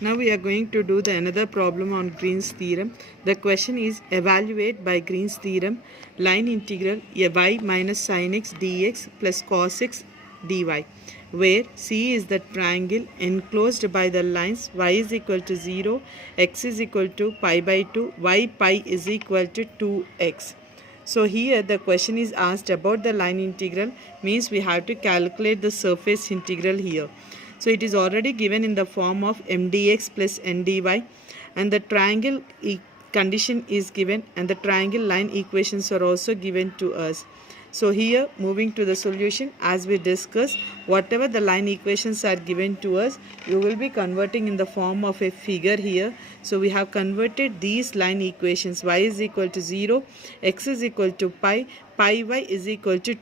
Now we are going to do the another problem on Green's theorem. The question is evaluate by Green's theorem line integral y minus sin x dx plus cos x dy, where C is the triangle enclosed by the lines y is equal to 0, x is equal to pi by 2, y pi is equal to 2x. So here the question is asked about the line integral, means we have to calculate the surface integral here. So it is already given in the form of mdx plus ndy, and the triangle condition is given, and the triangle line equations are also given to us. So here, moving to the solution, as we discussed, whatever the line equations are given to us, you will be converting in the form of a figure here. So we have converted these line equations. Y is equal to 0, x is equal to pi, pi y is equal to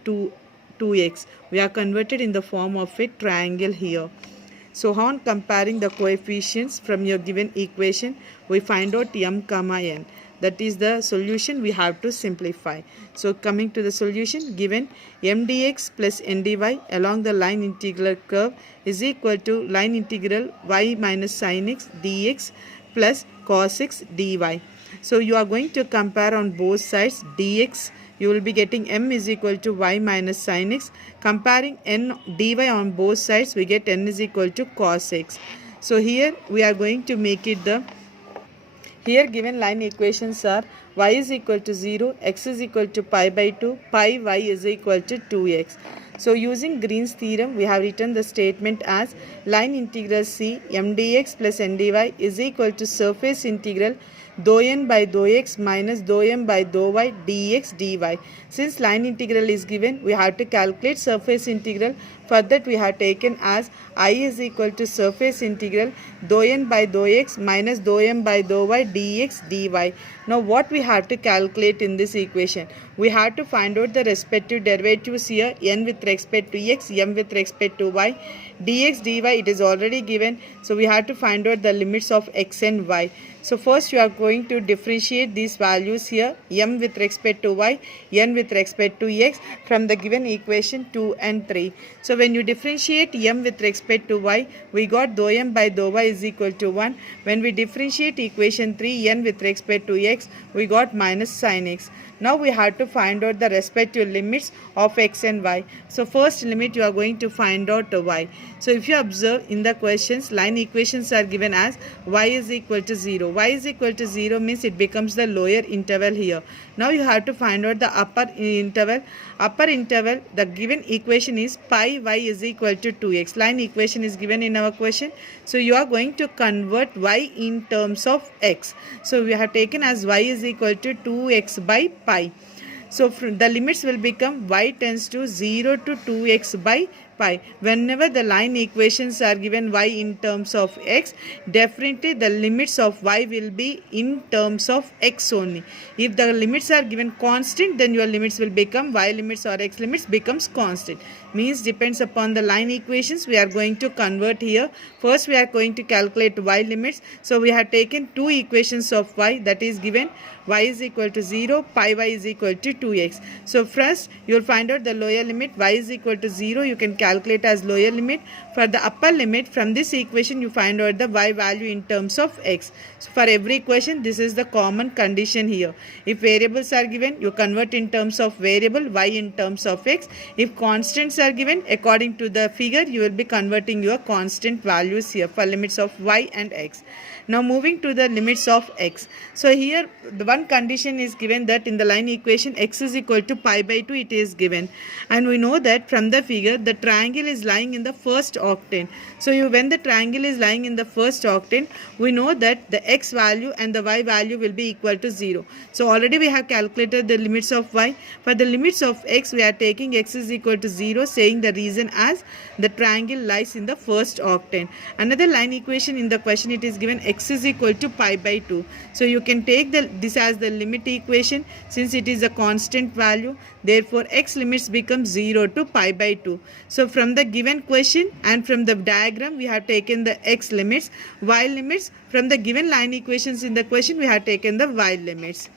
2x. We are converted in the form of a triangle here. So on comparing the coefficients from your given equation, we find out m comma n. That is the solution we have to simplify. So coming to the solution, given m dx plus n dy along the line integral curve is equal to line integral y minus sin x dx plus cos x dy. So you are going to compare on both sides dx. You will be getting m is equal to y minus sin x. Comparing n dy on both sides, we get n is equal to cos x. So here we are going to make it the, here given line equations are y is equal to 0, x is equal to pi by 2, pi y is equal to 2x. So using Green's theorem, we have written the statement as line integral C m dx plus n dy is equal to surface integral dou n by dou x minus dou m by dou y dx dy. Since line integral is given, we have to calculate surface integral. For that, we have taken as I is equal to surface integral dou n by dou x minus dou m by dou y dx dy. Now what we have to calculate in this equation? We have to find out the respective derivatives here, n with respect to x, m with respect to y, dx dy it is already given. So we have to find out the limits of x and y. So first you are going to differentiate these values here, m with respect to y, n with respect to x, from the given equation 2 and 3. So when you differentiate m with respect to y, we got dou m by dou y is equal to 1. When we differentiate equation 3, n with respect to x, we got minus sin x. Now we have to find out the respective limits of x and y. So first limit you are going to find out y. So if you observe in the questions, line equations are given as y is equal to 0. Y is equal to 0 means it becomes the lower interval here. Now you have to find out the upper interval. Upper interval, the given equation is pi y is equal to 2x. Line equation is given in our question. So you are going to convert y in terms of x. So we have taken as y is equal to 2x by pi. So the limits will become y tends to 0 to 2x by pi. Whenever the line equations are given y in terms of x, definitely the limits of y will be in terms of x only. If the limits are given constant, then your limits will become y limits or x limits becomes constant. Means depends upon the line equations we are going to convert here. First we are going to calculate y limits. So we have taken two equations of y, that is given y is equal to 0, pi y is equal to 2x. So first you will find out the lower limit, y is equal to 0, you can calculate as lower limit. For the upper limit, from this equation you find out the y value in terms of x. So for every equation, this is the common condition here. If variables are given, you convert in terms of variable, y in terms of x. If constants are given, according to the figure, you will be converting your constant values here for limits of y and x. Now moving to the limits of x. So here the one condition is given that in the line equation x is equal to pi by 2 it is given, and we know that from the figure the triangle is lying in the first octane. So when the triangle is lying in the first octane, we know that the x value and the y value will be equal to 0. So already we have calculated the limits of y. For the limits of x, we are taking x is equal to 0, saying the reason as the triangle lies in the first octane. Another line equation in the question, it is given x is equal to pi by 2. So you can take this as the limit equation, since it is a constant value. Therefore x limits become 0 to pi by 2. So from the given question and from the diagram, we have taken the x limits. Y limits, from the given line equations in the question, we have taken the y limits.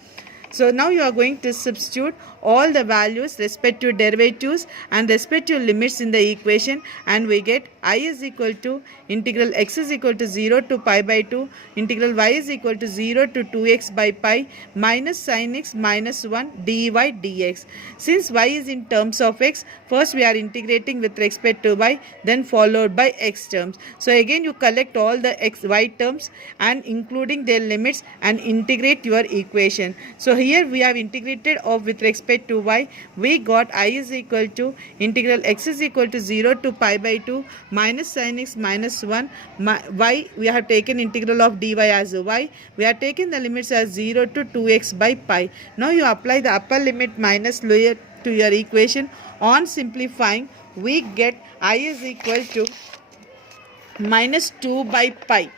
So now you are going to substitute all the values, respective derivatives and respective limits in the equation, and we get I is equal to integral x is equal to 0 to pi by 2, integral y is equal to 0 to 2x by pi minus sin x minus 1 dy dx. Since y is in terms of x, first we are integrating with respect to y, then followed by x terms. So again you collect all the x y terms and including their limits and integrate your equation. So here we have integrated of with respect to y, we got I is equal to integral x is equal to 0 to pi by 2 minus sin x minus 1 y, we have taken integral of dy as y, we have taken the limits as 0 to 2x by pi. Now you apply the upper limit minus lower to your equation. On simplifying, we get I is equal to minus 2 by pi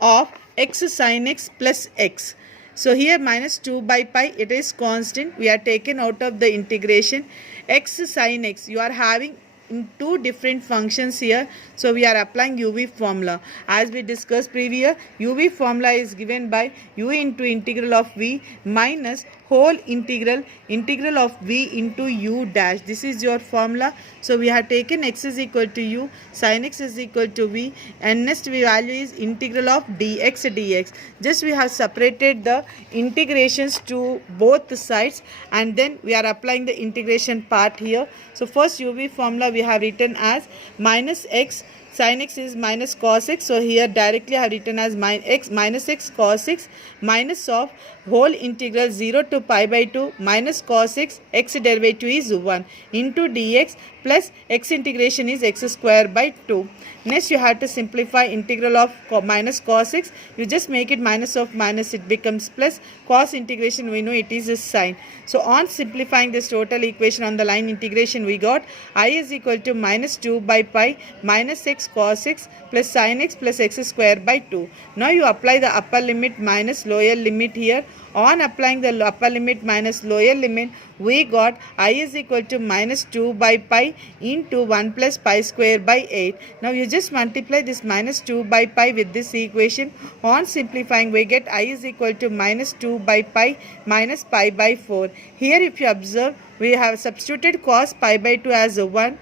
of x sin x plus x. So here minus 2 by pi, it is constant, we are taken out of the integration. X sin x, you are having in two different functions here, so we are applying UV formula. As we discussed previous, UV formula is given by u into integral of v minus whole integral of v into u dash. This is your formula. So we have taken x is equal to u, sin x is equal to v, and next value is integral of dx. Just we have separated the integrations to both sides, and then we are applying the integration part here. So first UV formula we have written as minus x, sin x is minus cos x, so here directly I have written as minus x cos x minus of whole integral 0 to pi by 2 minus cos x, x derivative is 1 into dx plus x integration is x square by 2. Next you have to simplify integral of minus cos x, you just make it minus of minus, it becomes plus, cos integration we know it is a sine. So on simplifying this total equation on the line integration, we got I is equal to minus 2 by pi minus x cos x plus sin x plus x square by 2. Now you apply the upper limit minus lower limit here. On applying the upper limit minus lower limit, we got I is equal to minus 2 by pi into 1 plus pi square by 8. Now you just multiply this minus 2 by pi with this equation. On simplifying, we get I is equal to minus 2 by pi minus pi by 4. Here if you observe, we have substituted cos pi by 2 as a 1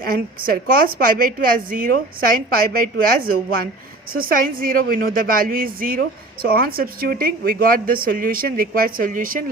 and cos pi by 2 as 0, sin pi by 2 as a 1. So sin 0, we know the value is 0. So on substituting, we got the solution, required solution.